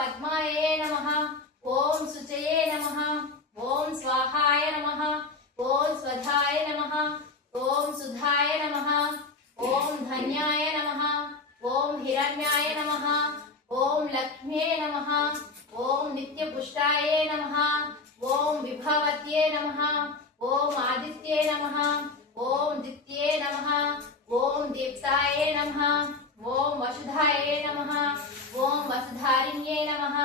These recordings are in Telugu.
పద్మాయే నమః. ఓం శుచయే నమః. ఓం స్వాహాయ నమః. ఓం స్వధాయ నమః. ఓం సుధాయ నమః. ఓం ధన్యాయ నమః. ఓం హిరణ్యాయ నమః. ఓం లక్ష్మ్యే నమః. ఓం నిత్యపుష్టాయే నమః. ఓం విభవత్యే నమః. ఓం ఆదిత్యే నమః. ఓం దిత్యే నమః. ఓం దీప్తాయే నమః. ఓం వసుధాయే నమః. ఓం వసుధారిణ్యే నమః.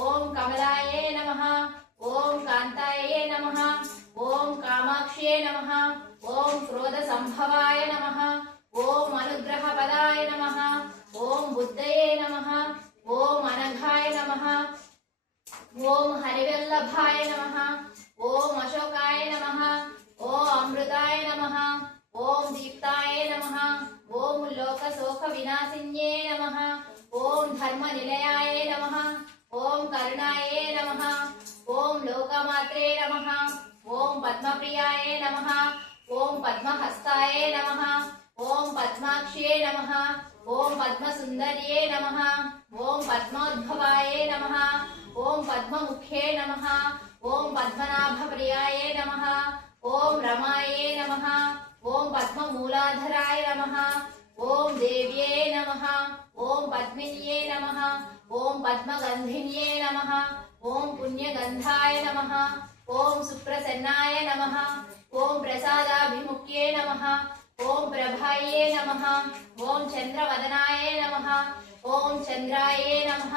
ఓం కమలాయే నమః. ఓం కాంతాయే నమః. ఓం కామాక్ష్యే నమః. ఓం క్రోధ సంభవాయ నమః. ఓం అనుగ్రహపదాయ నమః. ఓం బుద్ధయే నమః. ఓం అనఘాయ నమః. ఓం హరివల్లభాయ నమః. ఓం అశోకాయ నమః. ఓం అమృతాయ నమః. ఓం దీప్తాయ నమః. ఓం లోకశోక వినాశిన్యే నమః. ఓం ధర్మ నిలయాయ నమః. ఓం కరుణాయే నమః. ఓం లోకమాత్రే నమః. ఓం పద్మప్రియాయ నమః. ఓం పద్మహస్తాయ నమః. ఓం పద్మాక్ష్యే నమః. ఓం పద్మసుందర్యే నమః. ఓం పద్మోద్భవాయ నమః. ఓం పద్మముఖ్యే నమః. ఓం పద్మనాభప్రియాయ నమః. ఓం రమాయే నమః. ఓం పద్మమూలాధరాయ నమః. ఓం దేవ్యే నమః. ఓం పద్మిన్యే నమః. ఓం పద్మగంధిన్యే నమః. ఓం పుణ్యగంధాయ నమః. ఓం సుప్రసన్నాయ నమః. ఓం ప్రసాదాభిముఖ్యే నమః. ఓం ప్రభాయే నమః. ఓం చంద్రవదనాయ నమః. ఓం చంద్రాయే నమః.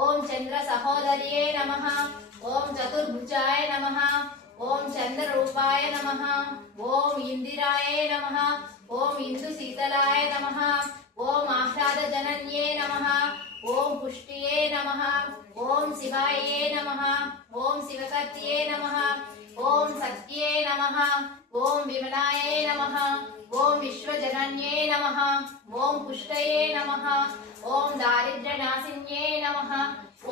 ఓం చంద్ర సహోదర్యే నమః. ఓం చతుర్భుజాయ నమః. ఓం చంద్రరూపాయ నమః. ఓం ఇందిరాయ నమః. ఓం ఇందు శీతలాయ నమః. ఓం ఆహ్లాదజనన్యే నమః. ఓం పుష్టియే నమః. ఓం శివాయే నమః. ఓం శివకర్త్యే నమః. ఓం సత్యే నమః. ఓం విమలాయే నమః. ఓం విశ్వజనన్యే నమః. ఓం పుష్టయే నమః. ఓం దారిద్ర్యనాశిన్యే నమః.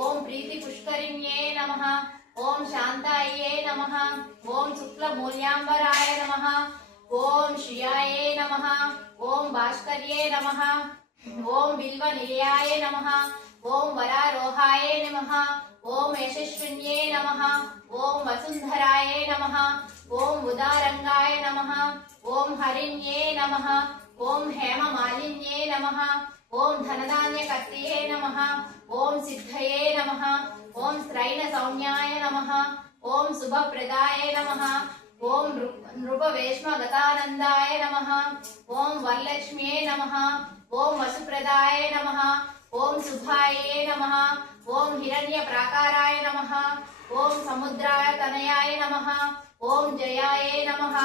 ఓం ప్రీతి పుష్కరిణ్యే నమః. ఓం శాంతాయే నమః. ఓం శుక్లమూల్యాంబరాయ నమః. ఓం శ్రియాయే నమః. ఓం భాస్కర్యే నమః. ఓం బిల్వనిలయాయ నమః. ఓం వరారోహాయ నమః. ఓం యశస్విన్యే నమః. ఓం వసుంధరాయ నమః. ఓం ఉదారంగాయ నమః. ఓం హరిణ్యే నమః. ఓం హేమమాలిన్యే నమః. ఓం ధనధాన్యకర్త్యే నమః. ఓం సిద్ధయే నమః. ఓం స్త్రైణ సౌమ్యాయ నమః. ఓం శుభప్రదాయ నమః. ఓం నృపవేష్మగతానందాయ నమః. ఓం వరలక్ష్మ్యే నమః. ఓం వసుప్రదాయ నమః. ఓం శుభాయే నమః. ఓం హిరణ్య ప్రాకారాయ నమః. ఓం సముద్రాయ తనయాయ నమః. ఓం జయాయే నమః.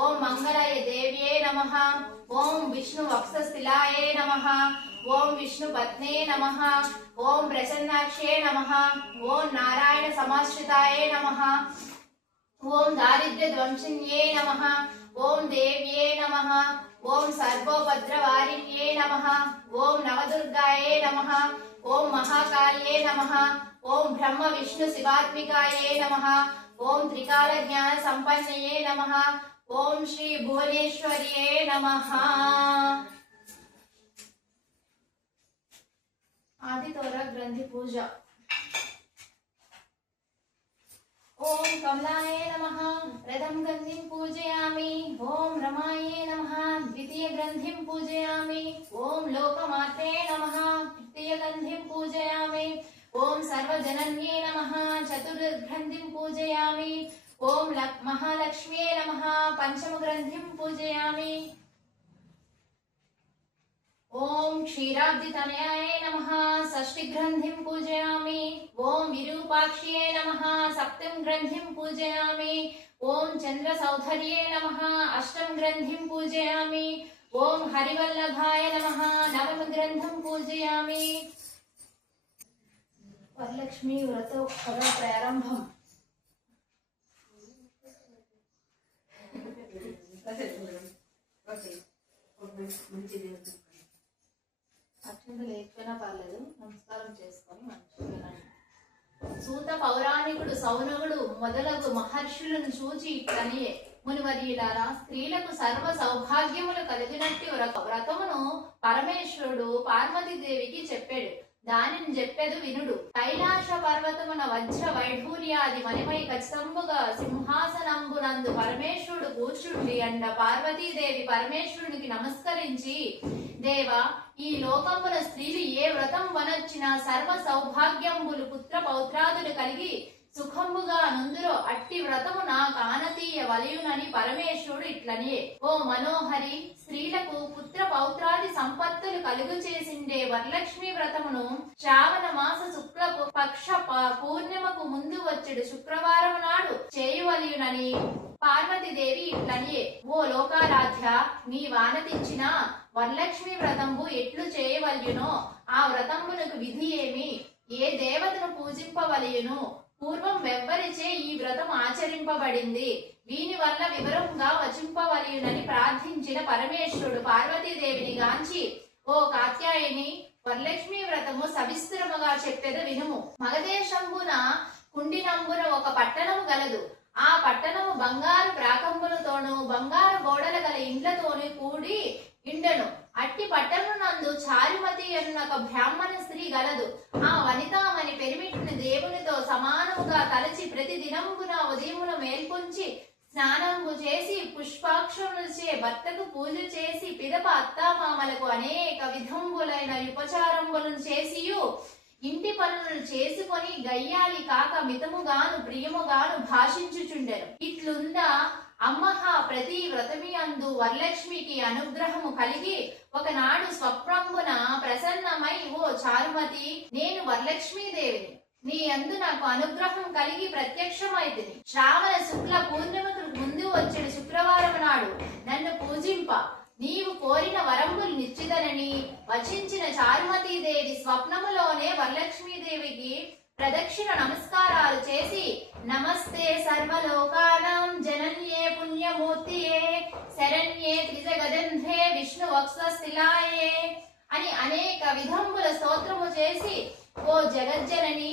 ఓం మంగళయ దేవ్యే నమః. ఓం విష్ణు వక్షస్థిలాయే నమః. ఓం విష్ణు పత్నే నమః. ఓం ప్రసన్నాక్షే నమః. ఓం నారాయణ సమాశ్రితాయే నమః. ఓం దారిద్ర్య ధ్వంసిన్యే నమః. ఓం దేవ్యే నమః. ఓం సర్వోపద్రవారిణ్యే నమః. ఓం నవదుర్గాయే నమః. ఓం మహాకాళ్యే నమః. ఓం బ్రహ్మ విష్ణు శివాత్మికాయే నమః. ఓం త్రికాల జ్ఞాన సంపన్నయే నమః. ఓం శ్రీ భువనేశ్వర్యే నమః. ఆదితోర గ్రంథి పూజ. ఓం కమలాయ నమః. ప్రథమ గ్రంథిం పూజయామి. ఓం రమాయే నమః. ద్వితీయ గ్రంథిం పూజయామి. ఓం లోకమాత్రే నమః. తృతీయ గ్రంథిం పూజయామి. ఓం సర్వజనన్యే నమః. చతుర్గ్రంథిం పూజయామి. ఓం మహాలక్ష్మ్యే నమః. పంచమ గ్రంథిం పూజయామి. ఓం క్షీరాబ్ది తనయాయ నమః. షష్ఠి గ్రంథిం పూజయామి. ఓం విరూపాక్ష్యే నమః. సప్తమ గ్రంథిం పూజయామి. ఓం చంద్ర సౌధర్యే నమః. అష్టమ గ్రంథిం పూజయామి. ఓం హరివల్లభాయ నమః. నవమ గ్రంథం పూజయామి. వరలక్ష్మి వ్రతోత్సవ ప్రారంభం. అక్షంత లేకపోయినా పర్లేదు, నమస్కారం చేసుకొని మంచిగా. సూత పౌరాణికుడు సౌనకుడు మొదలగు మహర్షులను చూచి ఇట్లని, మునివర్యులారా, స్త్రీలకు సర్వ సౌభాగ్యములు కలిగినట్టు వ్రతమును పరమేశ్వరుడు పార్వతీదేవికి చెప్పాడు. దానిని చెప్పెదు వినుడు. కైలాస పర్వతమున వజ్ర వైఢూర్యాది మణిమై ఖచ్చితంబుగా సింహాసనంబునందు పరమేశ్వరుడు కూర్చుండి అండ పార్వతీదేవి పరమేశ్వరునికి నమస్కరించి, దేవా, ఈ లోకమున స్త్రీలు ఏ వ్రతం వనొచ్చినా సర్వ సౌభాగ్యంబులు పుత్ర పౌత్రాదులు కలిగి సుఖంబుగా నుందురో అట్టి వ్రతము నా కానతీయ వలయునని పరమేశ్వరుడు ఇట్లనే. ఓ మనోహరి, స్త్రీలకు పుత్ర పౌత్రాది సంపత్తులు కలుగు చేసిండే వరలక్ష్మి వ్రతమును శ్రావణ మాస శుక్ల పక్ష పూర్ణిమకు ముందు వచ్చేడు శుక్రవారం నాడు చేయువలయునని పార్వతీదేవి ఇట్లనే. ఓ లోకారాధ్య, నీ వానతించిన వరలక్ష్మి వ్రతంబు ఎట్లు చేయవలయునో ఆ వ్రతంబునకు విధి ఏమి, ఏ దేవతను పూజింపవలయును, పూర్వం వెవ్వరిచే ఈ వ్రతం ఆచరింపబడింది, వీని వల్ల వివరంగా వచింపవలయునని ప్రార్థించిన పరమేశ్వరుడు పార్వతీదేవిని గాంచి, ఓ కాత్యాయని, వరలక్ష్మి వ్రతము సవిస్తరముగా చెప్పెద వినుము. మగదేశంబున కుండినంబున ఒక పట్టణము గలదు. ఆ పట్టణము బంగారు ప్రాకంబులతోనూ బంగారు గోడల గల ఇండ్లతోనూ కూడి ఇండెను. అట్టి పట్టణమునందు చారుమతి అన్న బ్రాహ్మణ స్త్రీ గలదు. ఆ వనితామని పెరిమిటిని దేవునితో సమానముగా తలచి ప్రతి దినంబున ఉదయమున మేల్కొంచి స్నానంబు చేసి పుష్పాక్షములచే భర్తకు పూజ చేసి పిదప అత్తామామలకు అనేక విధంబులైన ఉపచారంబులను చేసియు ఇంటి పనులను చేసుకొని గయ్యాలి కాక మితముగాను ప్రియముగాను భాషించుచుండెను. ఇట్లుందా అమ్మహ ప్రతి వ్రతమి అందు వరలక్ష్మికి అనుగ్రహము కలిగి ఒకనాడు స్వప్నంబున ప్రసన్నమై, ఓ చారుమతి, నేను వరలక్ష్మీదేవిని, నీ అందు నాకు అనుగ్రహం కలిగి ప్రత్యక్షమైతిని. శ్రావణ శుక్ల పూర్ణిమకు ముందు వచ్చిన శుక్రవారం నాడు నన్ను పూజింప, నీవు కోరిన వరంబులు నిశ్చితనని వచించిన చారుమతీదేవి స్వప్నములోనే వరలక్ష్మీదేవికి ప్రదక్షిణ నమస్కారాలు చేసి, నమస్తే సర్వలోకానాం జనన్యే పుణ్యమూర్తియే శరణ్యే త్రిజగదంధ్రే విష్ణు వక్షస్థిలాయే అని అనేక విధముల స్తోత్రము చేసి, ఓ జగజ్జనని,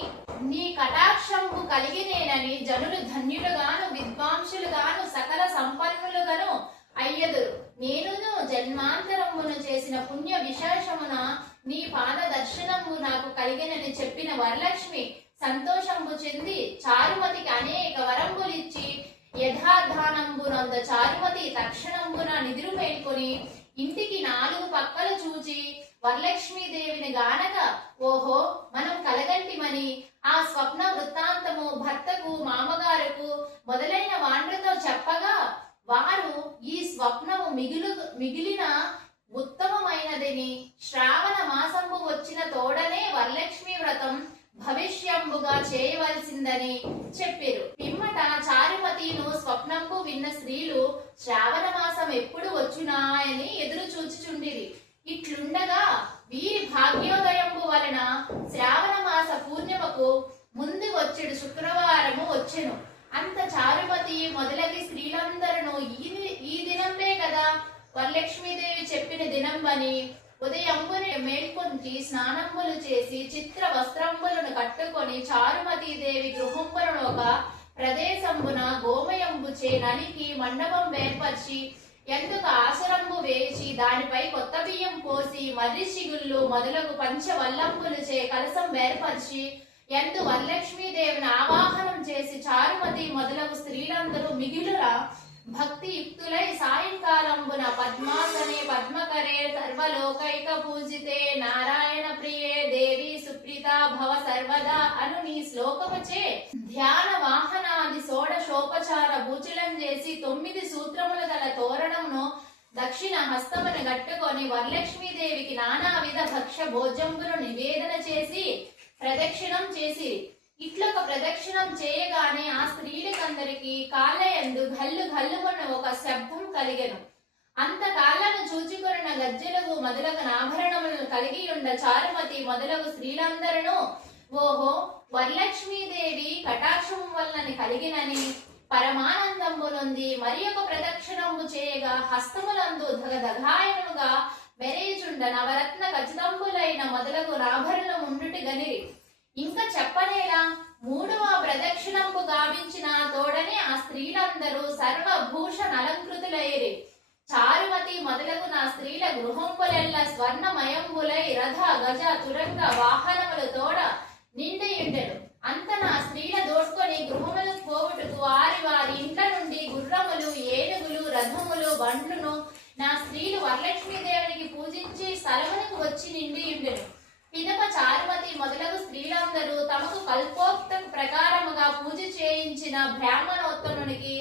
నీ కటాక్షంపు కలిగినేనని జనులు ధన్యులుగాను విద్వాంసులుగాను సకల సంపన్నులుగాను అయ్యదురు. నేనును జన్మాంతరమును చేసిన పుణ్య విశేషమున నీ పాద దర్శనము నాకు కలిగినని చెప్పిన వరలక్ష్మి సంతోషంబు చెంది చారుమతికి అనేక వరంబులిచ్చి యథార్థానంబునంద చారుమతి తక్షణంబున నిదురు మేల్కొని ఇంటికి నాలుగు పక్కలు చూచి వరలక్ష్మీదేవిని గానగా, ఓహో, మనం కలగంటిమని ఆ స్వప్న వృత్తాంతము భర్తకు మామగారుకు మొదలైన వాండ్రతో చెప్పగా, వారు ఈ స్వప్నము మిగిలిన ఉత్తమమైనదని శ్రావణ మాసంబు వచ్చిన తోడనే వరలక్ష్మి వ్రతం భవిష్యంబుగా చేయవలసిందని చెప్పారు. పిమ్మట చారుమతిను స్వప్నంబు విన్న స్త్రీలు శ్రావణ మాసం ఎప్పుడు వచ్చునా అని ఎదురు చూచుచుండిరి. ఇట్లుండగా వీరి భాగ్యోదయంబు వలన శ్రావణ మాస పూర్ణిమకు ముందు వచ్చేడు శుక్రవారము వచ్చెను. అంత చారుమతి మొదలగి స్త్రీలందరూ ఈ దినంబే కదా వరలక్ష్మీదేవి చెప్పిన దినంబని ఉదయంబుని మేల్కొంచి స్నానంబులు చేసి చిత్ర వస్త్రంబులను కట్టుకొని చారుమతీదేవి గృహంబులను ఒక ప్రదేశంబున గోమయంబుచే నలికి మండపం ఏర్పరిచి ఎందుకు ఆసరంబు వేచి దానిపై కొత్త బియ్యం పోసి మర్రి చిగుళ్ళు మొదలగు పంచవల్లంబులచే కలసం ఏర్పరిచి ఎందు వరలక్ష్మీదేవిని ఆవాహనం చేసి చారుమతి మొదలగు స్త్రీలందరూ మిగిలిన భక్తి యుక్తులై సాయంకాలంబున పద్మాసనే పద్మకరే సర్వలోకైక పూజితే నారాయణ ప్రియే దేవి సుప్రీత భవ సర్వదా అను నీ శ్లోకముచే ధ్యాన వాహనాది షోడశోపచార భూచలం చేసి 9 సూత్రముల గల తోరణమును దక్షిణ హస్తమును గట్టుకొని వరలక్ష్మీదేవికి నానావిధ భక్ష్య భోజంబును నివేదన చేసి ప్రదక్షిణం చేసి ఇట్లొక ప్రదక్షిణం చేయగానే ఆ స్త్రీలకందరికి కాళ్ళయందు గల్లు గల్లుమన్న ఒక శబ్దం కలిగెను. అంత కాళ్ళను చూచుకొనిన గజ్జెలకు మొదలగు ఆభరణములను కలిగి ఉండ చారుమతి మొదలగు స్త్రీలందరూ, ఓహో, వరలక్ష్మీదేవి కటాక్షము వలనని కలిగినని పరమానందంబునుంది. మరి ఒక ప్రదక్షిణంబు చేయగా హస్తములందు దగదగాయనముగా మెరేచుండ నవరత్న ఖచ్చితంబులైన మొదలగు ఆభరణముండుటి గనిరి. ఇంకా చెప్పనేలా 3వ ప్రదక్షిణంపు గావించిన తోడనే ఆ స్త్రీలందరూ సర్వభూషణ అలంకృతులయ్యేరి. చారుమతి మొదలగు నా స్త్రీల గృహంబులెల్ల స్వర్ణమయంబులై రథ గజ తురంగ వాహనములు తోడ నిండియుండెను. అంత నా స్త్రీల దోడ్కొని గృహములు పోవుటకు వారి ఇంట్ల నుండి గుర్రములు ఏనుగులు రథములు బండ్లును నా స్త్రీలు వరలక్ష్మీదేవునికి పూజించి స్థలమునకు వచ్చి నిండియుండెను. పిదప చారుమతి మొదలగు స్త్రీలందరూ తమకు కల్పోక్త ప్రకారముగా పూజ చేయించిన బ్రాహ్మణోత్తమునికి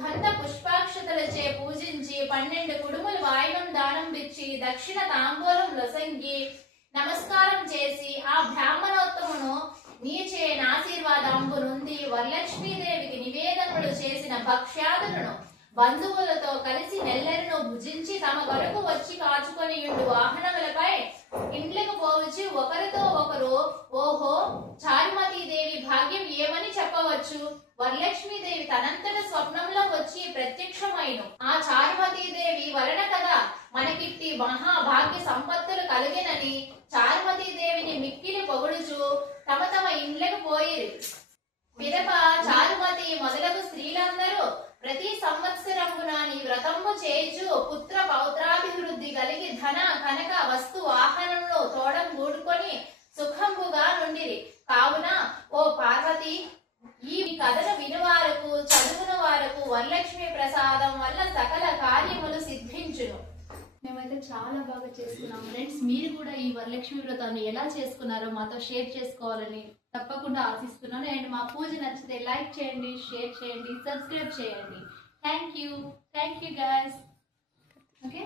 గంధ పుష్పాక్షతలచే పూజించి 12 కుడుములు వాయనం దానం ఇచ్చి దక్షిణ తాంబూలం లొసంగి నమస్కారం చేసి ఆ బ్రాహ్మణోత్తమును నీచే ఆశీర్వాదంబు నుండి వరలక్ష్మీదేవికి నివేదనలు చేసిన భక్ష్యాదులను బంధువులతో కలిసి నెల్లెలను భుజించి తమ కొరకు వచ్చి కాచుకొని ఉండు వాహనములపై ఇండ్లకు పోవచ్చు. ఒకరితో ఒకరు ఓహో చారుమతీదేవి భాగ్యం ఏమని చెప్పవచ్చు. వరలక్ష్మీదేవి తనంతట స్వప్నంలో వచ్చి ప్రత్యక్షమైన ఆ చారుమతీదేవి వలన కదా మనకిట్టి మహాభాగ్య సంపత్తులు కలిగినని చారుమతీదేవిని మిక్కిలి పొగుడుచు తమ తమ ఇండ్లకు పోయిరి. పిదప చారుమతి మొదలగు స్త్రీలందరూ ప్రతి సంవత్సరమున నీ వ్రతము చేయుచు పుత్ర పౌత్రాభివృద్ధి కలిగి ధన కనక వస్తు వాహనంలో తోడం గూడుకొని సుఖంబుగా నుండిరి. కావున ఓ పార్వతి, ఈ కథను వినువారకు చదువున వారకు వరలక్ష్మి ప్రసాదం వల్ల సకల కార్యములు సిద్ధించును. మేమైతే చాలా బాగా చేసుకున్నాం ఫ్రెండ్స్. మీరు కూడా ఈ వరలక్ష్మి వ్రతాన్ని ఎలా చేసుకున్నారో మాతో షేర్ చేసుకోవాలని తప్పకుండా ఆశిస్తున్నాను. అండ్ మా పూజ నచ్చితే లైక్ చేయండి, షేర్ చేయండి, సబ్స్క్రైబ్ చేయండి. Thank you guys. ఓకే.